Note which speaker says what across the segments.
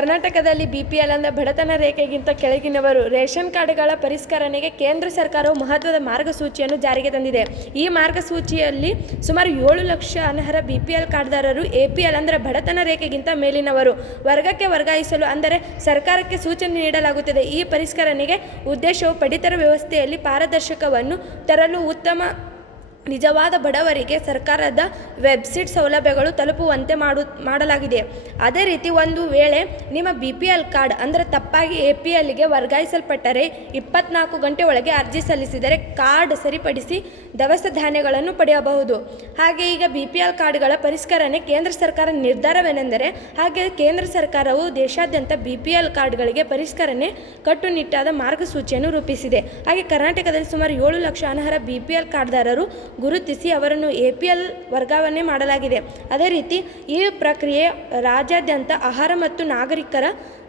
Speaker 1: ಕರ್ನಾಟಕದಲ್ಲಿ ಬಿಪಿಎಲ್ ಅಂದರೆ ಬಡತನ ರೇಖೆಗಿಂತ ಕೆಳಗಿನವರು. ರೇಷನ್ ಕಾರ್ಡ್ಗಳ ಪರಿಷ್ಕರಣೆಗೆ ಕೇಂದ್ರ ಸರ್ಕಾರವು ಮಹತ್ವದ ಮಾರ್ಗಸೂಚಿಯನ್ನು ಜಾರಿಗೆ ತಂದಿದೆ. ಈ ಮಾರ್ಗಸೂಚಿಯಲ್ಲಿ ಸುಮಾರು ಏಳು ಲಕ್ಷ ಅನರ್ಹ ಬಿಪಿಎಲ್ ಕಾರ್ಡ್ದಾರರು ಎಪಿಎಲ್ ಅಂದರೆ ಬಡತನ ರೇಖೆಗಿಂತ ಮೇಲಿನವರು. ವರ್ಗಕ್ಕೆ ವರ್ಗಾಯಿಸಲು ಅಂದರೆ ಸರ್ಕಾರಕ್ಕೆ ಸೂಚನೆ ನೀಡಲಾಗುತ್ತದೆ. ಈ ಪರಿಷ್ಕರಣೆಗೆ ಉದ್ದೇಶವು ಪಡಿತರ ವ್ಯವಸ್ಥೆಯಲ್ಲಿ ಪಾರದರ್ಶಕವನ್ನು ತರಲು ಉತ್ತಮ ನಿಜವಾದ ಬಡವರಿಗೆ ಸರ್ಕಾರದ ವೆಬ್ಸೈಟ್ ಸೌಲಭ್ಯಗಳು ತಲುಪುವಂತೆ ಮಾಡು, ಮಾಡಲಾಗಿದೆ. ಅದೇ ರೀತಿ ಒಂದು ವೇಳೆ ನಿಮ್ಮ ಬಿ ಪಿ ಎಲ್ ಕಾರ್ಡ್ ಅಂದರೆ ತಪ್ಪಾಗಿ ಎ ಪಿ ಎಲ್ಗೆ ವರ್ಗಾಯಿಸಲ್ಪಟ್ಟರೆ ಇಪ್ಪತ್ನಾಲ್ಕು ಗಂಟೆ ಒಳಗೆ ಅರ್ಜಿ ಸಲ್ಲಿಸಿದರೆ ಕಾರ್ಡ್ ಸರಿಪಡಿಸಿ ದವಸ ಧಾನ್ಯಗಳನ್ನು ಪಡೆಯಬಹುದು. ಹಾಗೆ ಈಗ ಬಿ ಪಿ ಎಲ್ ಕಾರ್ಡ್ಗಳ ಪರಿಷ್ಕರಣೆ ಕೇಂದ್ರ ಸರ್ಕಾರ ನಿರ್ಧಾರವೇನೆಂದರೆ ಹಾಗೆ ಕೇಂದ್ರ ಸರ್ಕಾರವು ದೇಶಾದ್ಯಂತ ಬಿ ಪಿ ಎಲ್ ಕಾರ್ಡ್ಗಳಿಗೆ ಪರಿಷ್ಕರಣೆ ಕಟ್ಟುನಿಟ್ಟಾದ ಮಾರ್ಗಸೂಚಿಯನ್ನು ರೂಪಿಸಿದೆ. ಹಾಗೆ ಕರ್ನಾಟಕದಲ್ಲಿ ಸುಮಾರು ಏಳು ಲಕ್ಷ ಅನರ್ಹ ಬಿ ಪಿ ಎಲ್ ಕಾರ್ಡ್ದಾರರು ಗುರುತಿಸಿ ಅವರನ್ನು ಎ ಪಿ ಎಲ್ ವರ್ಗಾವಣೆ ಮಾಡಲಾಗಿದೆ. ಅದೇ ರೀತಿ ಈ ಪ್ರಕ್ರಿಯೆ ರಾಜ್ಯಾದ್ಯಂತ ಆಹಾರ ಮತ್ತು ನಾಗರಿಕರ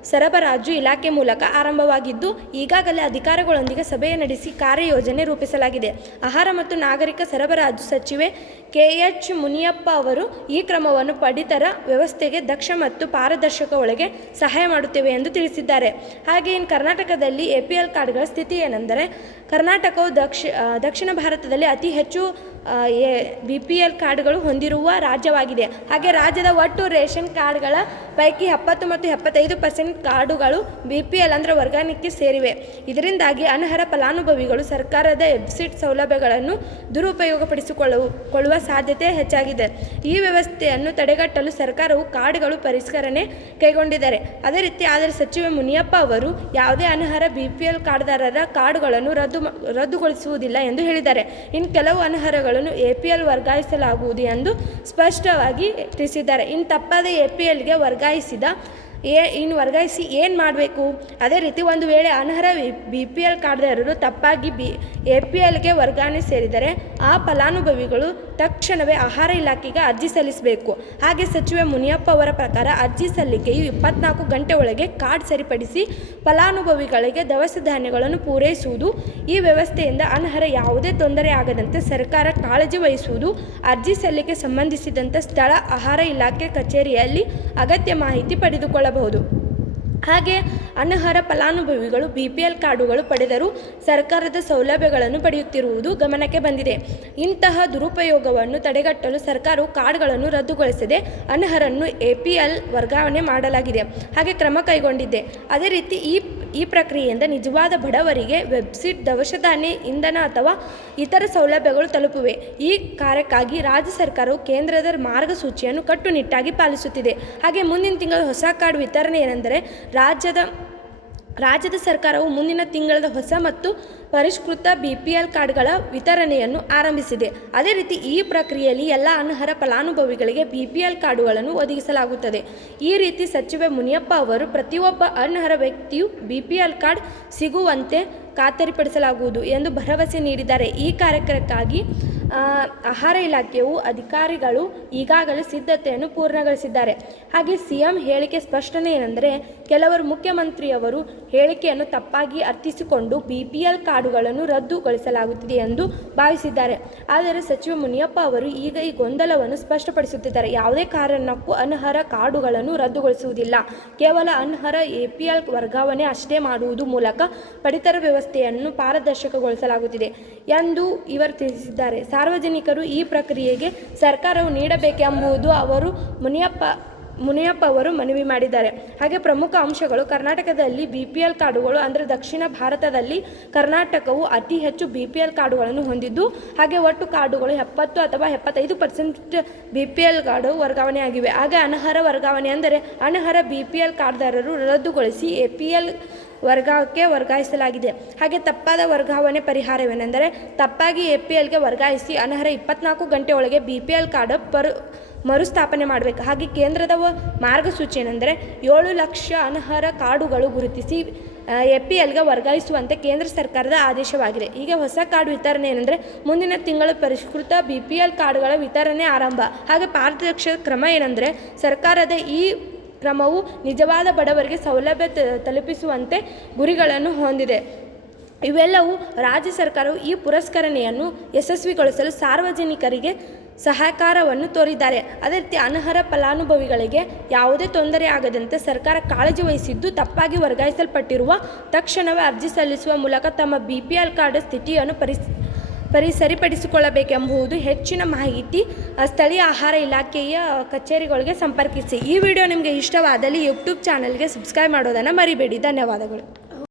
Speaker 1: ಸರಬರಾಜು ಇಲಾಖೆ ಮೂಲಕ ಆರಂಭವಾಗಿದ್ದು, ಈಗಾಗಲೇ ಅಧಿಕಾರಿಗಳೊಂದಿಗೆ ಸಭೆ ನಡೆಸಿ ಕಾರ್ಯಯೋಜನೆ ರೂಪಿಸಲಾಗಿದೆ. ಆಹಾರ ಮತ್ತು ನಾಗರಿಕ ಸರಬರಾಜು ಸಚಿವೆ ಕೆ ಎಚ್ ಮುನಿಯಪ್ಪ ಅವರು ಈ ಕ್ರಮವನ್ನು ಪಡಿತರ ವ್ಯವಸ್ಥೆಗೆ ದಕ್ಷ ಮತ್ತು ಪಾರದರ್ಶಕ ಒಳಗೆ ಸಹಾಯ ಮಾಡುತ್ತೇವೆ ಎಂದು ತಿಳಿಸಿದ್ದಾರೆ. ಹಾಗೆ ಇನ್ನು ಕರ್ನಾಟಕದಲ್ಲಿ ಎ ಪಿ ಎಲ್ ಕಾರ್ಡ್ಗಳ ಸ್ಥಿತಿ ಏನೆಂದರೆ, ಕರ್ನಾಟಕವು ದಕ್ಷ ದಕ್ಷಿಣ ಭಾರತದಲ್ಲಿ ಅತಿ ಹೆಚ್ಚು ಬಿ ಪಿ ಎಲ್ ಕಾರ್ಡ್ಗಳು ಹೊಂದಿರುವ ರಾಜ್ಯವಾಗಿದೆ. ಹಾಗೆ ರಾಜ್ಯದ ಒಟ್ಟು ರೇಷನ್ ಕಾರ್ಡ್ಗಳ ಪೈಕಿ ಎಪ್ಪತ್ತು ಮತ್ತು ಎಪ್ಪತ್ತೈದು ಪರ್ಸೆಂಟ್ ಕಾರ್ಡುಗಳು ಬಿ ಪಿ ಎಲ್ ಅಂದರೆ ವರ್ಗಾವಣೆಗೆ ಸೇರಿವೆ. ಇದರಿಂದಾಗಿ ಅನರ್ಹ ಫಲಾನುಭವಿಗಳು ಸರ್ಕಾರದ ವೆಬ್ಸೈಟ್ ಸೌಲಭ್ಯಗಳನ್ನು ದುರುಪಯೋಗಪಡಿಸಿಕೊಳ್ಳುವ ಕೊಳ್ಳುವ ಸಾಧ್ಯತೆ ಹೆಚ್ಚಾಗಿದೆ. ಈ ವ್ಯವಸ್ಥೆಯನ್ನು ತಡೆಗಟ್ಟಲು ಸರ್ಕಾರವು ಕಾರ್ಡ್ಗಳು ಪರಿಷ್ಕರಣೆ ಕೈಗೊಂಡಿದ್ದಾರೆ. ಅದೇ ರೀತಿ ಆದರೆ ಸಚಿವ ಮುನಿಯಪ್ಪ ಅವರು ಯಾವುದೇ ಅನರ್ಹ ಬಿ ಪಿ ಎಲ್ ಕಾರ್ಡ್ದಾರರ ಕಾರ್ಡ್ಗಳನ್ನು ರದ್ದು ರದ್ದುಗೊಳಿಸುವುದಿಲ್ಲ ಎಂದು ಹೇಳಿದ್ದಾರೆ. ಇನ್ನು ಕೆಲವು ಅನರ್ಹಗಳನ್ನು ಎ ಪಿ ಎಲ್ ವರ್ಗಾಯಿಸಲಾಗುವುದು ಎಂದು ಸ್ಪಷ್ಟವಾಗಿ ತಿಳಿಸಿದ್ದಾರೆ. ಇನ್ನು ತಪ್ಪಾದ ಎ ಪಿ ಎಲ್ಗೆ ವರ್ಗಾಯಿಸಿದ ಏ, ಇನ್ನು ವರ್ಗಾಯಿಸಿ ಏನು ಮಾಡಬೇಕು? ಅದೇ ರೀತಿ ಒಂದು ವೇಳೆ ಅನರ್ಹ ಬಿ ಪಿ ಎಲ್ ಕಾರ್ಡ್ದಾರರು ತಪ್ಪಾಗಿ ಬಿ ಎ ಪಿ ಎಲ್ಗೆ ವರ್ಗಾವಣೆ ಸೇರಿದರೆ ಆ ಫಲಾನುಭವಿಗಳು ತಕ್ಷಣವೇ ಆಹಾರ ಇಲಾಖೆಗೆ ಅರ್ಜಿ ಸಲ್ಲಿಸಬೇಕು. ಹಾಗೆ ಸಚಿವೆ ಮುನಿಯಪ್ಪ ಅವರ ಪ್ರಕಾರ ಅರ್ಜಿ ಸಲ್ಲಿಕೆಯು ಇಪ್ಪತ್ನಾಲ್ಕು ಗಂಟೆ ಒಳಗೆ ಕಾರ್ಡ್ ಸರಿಪಡಿಸಿ ಫಲಾನುಭವಿಗಳಿಗೆ ದವಸ ಧಾನ್ಯಗಳನ್ನು ಪೂರೈಸುವುದು. ಈ ವ್ಯವಸ್ಥೆಯಿಂದ ಅನರ್ಹ ಯಾವುದೇ ತೊಂದರೆ ಆಗದಂತೆ ಸರ್ಕಾರ ಕಾಳಜಿ ವಹಿಸುವುದು. ಅರ್ಜಿ ಸಲ್ಲಿಕೆ ಸಂಬಂಧಿಸಿದಂಥ ಸ್ಥಳ, ಆಹಾರ ಇಲಾಖೆ ಕಚೇರಿಯಲ್ಲಿ ಅಗತ್ಯ ಮಾಹಿತಿ ಪಡೆದುಕೊಳ್ಳಬಹುದು ಹಾಗೆ ಅನರ್ಹ ಫಲಾನುಭವಿಗಳು ಬಿ ಪಿ ಎಲ್ ಕಾರ್ಡುಗಳು ಪಡೆದರೂ ಸರ್ಕಾರದ ಸೌಲಭ್ಯಗಳನ್ನು ಪಡೆಯುತ್ತಿರುವುದು ಗಮನಕ್ಕೆ ಬಂದಿದೆ. ಇಂತಹ ದುರುಪಯೋಗವನ್ನು ತಡೆಗಟ್ಟಲು ಸರ್ಕಾರವು ಕಾರ್ಡ್ಗಳನ್ನು ರದ್ದುಗೊಳಿಸದೆ ಅನರ್ಹರನ್ನು ಎ ಪಿ ಎಲ್ ವರ್ಗಾವಣೆ ಮಾಡಲಾಗಿದೆ. ಹಾಗೆ ಕ್ರಮ ಕೈಗೊಂಡಿದೆ. ಅದೇ ರೀತಿ ಈ ಈ ಪ್ರಕ್ರಿಯೆಯಿಂದ ನಿಜವಾದ ಬಡವರಿಗೆ ವೆಬ್ಸೈಟ್ ದವಸಧಾನ್ಯ, ಇಂಧನ ಅಥವಾ ಇತರ ಸೌಲಭ್ಯಗಳು ತಲುಪಿವೆ. ಈ ಕಾರ್ಯಕ್ಕಾಗಿ ರಾಜ್ಯ ಸರ್ಕಾರವು ಕೇಂದ್ರದ ಮಾರ್ಗಸೂಚಿಯನ್ನು ಕಟ್ಟುನಿಟ್ಟಾಗಿ ಪಾಲಿಸುತ್ತಿದೆ. ಹಾಗೆ ಮುಂದಿನ ತಿಂಗಳು ಹೊಸ ಕಾರ್ಡ್ ವಿತರಣೆ ಏನೆಂದರೆ, ರಾಜ್ಯದ ರಾಜ್ಯದ ಸರ್ಕಾರವು ಮುಂದಿನ ತಿಂಗಳದ ಹೊಸ ಮತ್ತು ಪರಿಷ್ಕೃತ ಬಿ ಪಿ ಎಲ್ ಕಾರ್ಡ್ಗಳ ವಿತರಣೆಯನ್ನು ಆರಂಭಿಸಿದೆ. ಅದೇ ರೀತಿ ಈ ಪ್ರಕ್ರಿಯೆಯಲ್ಲಿ ಎಲ್ಲ ಅನರ್ಹ ಫಲಾನುಭವಿಗಳಿಗೆ ಬಿ ಪಿ ಎಲ್ ಕಾರ್ಡುಗಳನ್ನು ಒದಗಿಸಲಾಗುತ್ತದೆ. ಈ ರೀತಿ ಸಚಿವೆ ಮುನಿಯಪ್ಪ ಅವರು ಪ್ರತಿಯೊಬ್ಬ ಅನರ್ಹ ವ್ಯಕ್ತಿಯು ಬಿ ಪಿ ಎಲ್ ಕಾರ್ಡ್ ಸಿಗುವಂತೆ ಖಾತರಿಪಡಿಸಲಾಗುವುದು ಎಂದು ಭರವಸೆ ನೀಡಿದ್ದಾರೆ. ಈ ಕಾರ್ಯಕ್ರಮಕ್ಕಾಗಿ ಆಹಾರ ಇಲಾಖೆಯು ಅಧಿಕಾರಿಗಳು ಈಗಾಗಲೇ ಸಿದ್ಧತೆಯನ್ನು ಪೂರ್ಣಗೊಳಿಸಿದ್ದಾರೆ. ಹಾಗೆ ಸಿಎಂ ಹೇಳಿಕೆ ಸ್ಪಷ್ಟನೆ ಏನೆಂದರೆ, ಕೆಲವರು ಮುಖ್ಯಮಂತ್ರಿಯವರು ಹೇಳಿಕೆಯನ್ನು ತಪ್ಪಾಗಿ ಅರ್ಥಿಸಿಕೊಂಡು ಬಿ ಕಾರ್ಡುಗಳನ್ನು ರದ್ದುಗೊಳಿಸಲಾಗುತ್ತಿದೆ ಎಂದು ಭಾವಿಸಿದ್ದಾರೆ. ಆದರೆ ಸಚಿವ ಮುನಿಯಪ್ಪ ಅವರು ಈಗ ಈ ಗೊಂದಲವನ್ನು ಸ್ಪಷ್ಟಪಡಿಸುತ್ತಿದ್ದಾರೆ. ಯಾವುದೇ ಕಾರಣಕ್ಕೂ ಅನರ್ಹ ಕಾರ್ಡುಗಳನ್ನು ರದ್ದುಗೊಳಿಸುವುದಿಲ್ಲ. ಕೇವಲ ಅನರ್ಹ ಎ ಪಿ ವರ್ಗಾವಣೆ ಅಷ್ಟೇ ಮಾಡುವುದು ಮೂಲಕ ಪಡಿತರ ವ್ಯವಸ್ಥೆಯನ್ನು ಪಾರದರ್ಶಕಗೊಳಿಸಲಾಗುತ್ತಿದೆ ಎಂದು ಇವರು ತಿಳಿಸಿದ್ದಾರೆ. ಸಾರ್ವಜನಿಕರು ಈ ಪ್ರಕ್ರಿಯೆಗೆ ಸರ್ಕಾರವು ನೀಡಬೇಕೆಂಬುದು ಅವರು ಮುನಿಯಪ್ಪ ಮುನಿಯಪ್ಪ ಅವರು ಮನವಿ ಮಾಡಿದ್ದಾರೆ. ಹಾಗೆ ಪ್ರಮುಖ ಅಂಶಗಳು ಕರ್ನಾಟಕದಲ್ಲಿ ಬಿ ಪಿ ಎಲ್ ಕಾರ್ಡುಗಳು ಅಂದರೆ ದಕ್ಷಿಣ ಭಾರತದಲ್ಲಿ ಕರ್ನಾಟಕವು ಅತಿ ಹೆಚ್ಚು ಬಿ ಪಿ ಎಲ್ ಕಾರ್ಡುಗಳನ್ನು ಹೊಂದಿದ್ದು, ಹಾಗೆ ಒಟ್ಟು ಕಾರ್ಡುಗಳು ಎಪ್ಪತ್ತು ಅಥವಾ ಎಪ್ಪತ್ತೈದು percent B P L card ವರ್ಗಾವಣೆಯಾಗಿವೆ. ಹಾಗೆ ಅನರ್ಹ ವರ್ಗಾವಣೆ ಅಂದರೆ ಅನರ್ಹ ಬಿ ಪಿ ಎಲ್ ಕಾರ್ಡ್ದಾರರು ರದ್ದುಗೊಳಿಸಿ ಎ ಪಿ ಎಲ್ ವರ್ಗಕ್ಕೆ ವರ್ಗಾಯಿಸಲಾಗಿದೆ. ಹಾಗೆ ತಪ್ಪಾದ ವರ್ಗಾವಣೆ ಪರಿಹಾರವೇನೆಂದರೆ, ತಪ್ಪಾಗಿ ಎ ಪಿ ಎಲ್ಗೆ ವರ್ಗಾಯಿಸಿ ಅನರ್ಹ ಇಪ್ಪತ್ನಾಲ್ಕು ಗಂಟೆ ಒಳಗೆ ಬಿ ಪಿ ಎಲ್ ಕಾರ್ಡ್ ಪರು ಮರುಸ್ಥಾಪನೆ ಮಾಡಬೇಕು. ಹಾಗೆ ಕೇಂದ್ರದ ಮಾರ್ಗಸೂಚಿ ಏನೆಂದರೆ ಏಳು ಲಕ್ಷ ಅನರ್ಹ ಕಾರ್ಡುಗಳು ಗುರುತಿಸಿ ಎ ಪಿ ಎಲ್ಗೆ ವರ್ಗಾಯಿಸುವಂತೆ ಕೇಂದ್ರ ಸರ್ಕಾರದ ಆದೇಶವಾಗಿದೆ. ಈಗ ಹೊಸ ಕಾರ್ಡ್ ವಿತರಣೆ ಏನಂದರೆ ಮುಂದಿನ ತಿಂಗಳು ಪರಿಷ್ಕೃತ ಬಿ ಪಿ ಎಲ್ ಕಾರ್ಡ್ಗಳ ವಿತರಣೆ ಆರಂಭ. ಹಾಗೆ ಪಾರದರ್ಶಕ ಕ್ರಮ ಏನಂದರೆ ಸರ್ಕಾರದ ಈ ಕ್ರಮವು ನಿಜವಾದ ಬಡವರಿಗೆ ಸೌಲಭ್ಯ ತಲುಪಿಸುವಂತೆ ಗುರಿಗಳನ್ನು ಹೊಂದಿದೆ. ಇವೆಲ್ಲವೂ ರಾಜ್ಯ ಸರ್ಕಾರವು ಈ ಪುರಸ್ಕರಣೆಯನ್ನು ಯಶಸ್ವಿಗೊಳಿಸಲು ಸಾರ್ವಜನಿಕರಿಗೆ ಸಹಕಾರವನ್ನು ತೋರಿದ್ದಾರೆ. ಅದೇ ರೀತಿ ಅನರ್ಹ ಫಲಾನುಭವಿಗಳಿಗೆ ಯಾವುದೇ ತೊಂದರೆ ಆಗದಂತೆ ಸರ್ಕಾರ ಕಾಳಜಿ ವಹಿಸಿದ್ದು ತಪ್ಪಾಗಿ ವರ್ಗಾಯಿಸಲ್ಪಟ್ಟಿರುವ ತಕ್ಷಣವೇ ಅರ್ಜಿ ಸಲ್ಲಿಸುವ ಮೂಲಕ ತಮ್ಮ ಬಿ ಪಿ ಎಲ್ ಕಾರ್ಡ್ ಸ್ಥಿತಿಯನ್ನು ಪರಿಸ್ ಪರಿ ಸರಿಪಡಿಸಿಕೊಳ್ಳಬೇಕೆಂಬುದು ಹೆಚ್ಚಿನ ಮಾಹಿತಿ. ಸ್ಥಳೀಯ ಆಹಾರ ಇಲಾಖೆಯ ಕಚೇರಿಗಳಿಗೆ ಸಂಪರ್ಕಿಸಿ. ಈ ವಿಡಿಯೋ ನಿಮಗೆ ಇಷ್ಟವಾದಲ್ಲಿ ಯೂಟ್ಯೂಬ್ ಚಾನಲ್ಗೆ ಸಬ್ಸ್ಕ್ರೈಬ್ ಮಾಡೋದನ್ನು ಮರಿಬೇಡಿ. ಧನ್ಯವಾದಗಳು.